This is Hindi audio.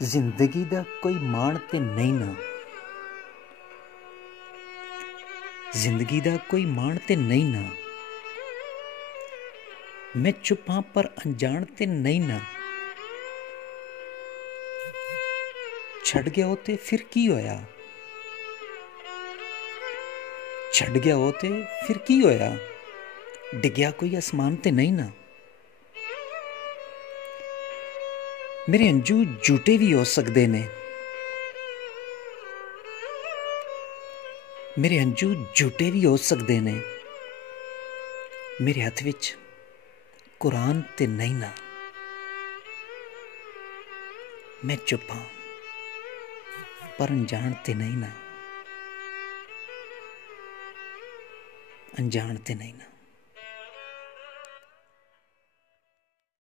जिंदगी दा कोई माण ते नहीं ना, जिंदगी दा कोई माण ते नहीं ना। मैं चुप हां पर अनजान ते नहीं ना। छड़ गया हो ते फिर की होया, छड़ गया हो ते फिर की होया। डिग्या कोई आसमान ते नहीं ना। मेरे अंजू झूठे भी हो सकते ने, मेरे अंजू झूठे भी हो सकते ने। मेरे हथ विच कुरान ते नहीं ना। मैं चुप हाँ पर अनजान ते नहीं ना, अनजान ते नहीं ना।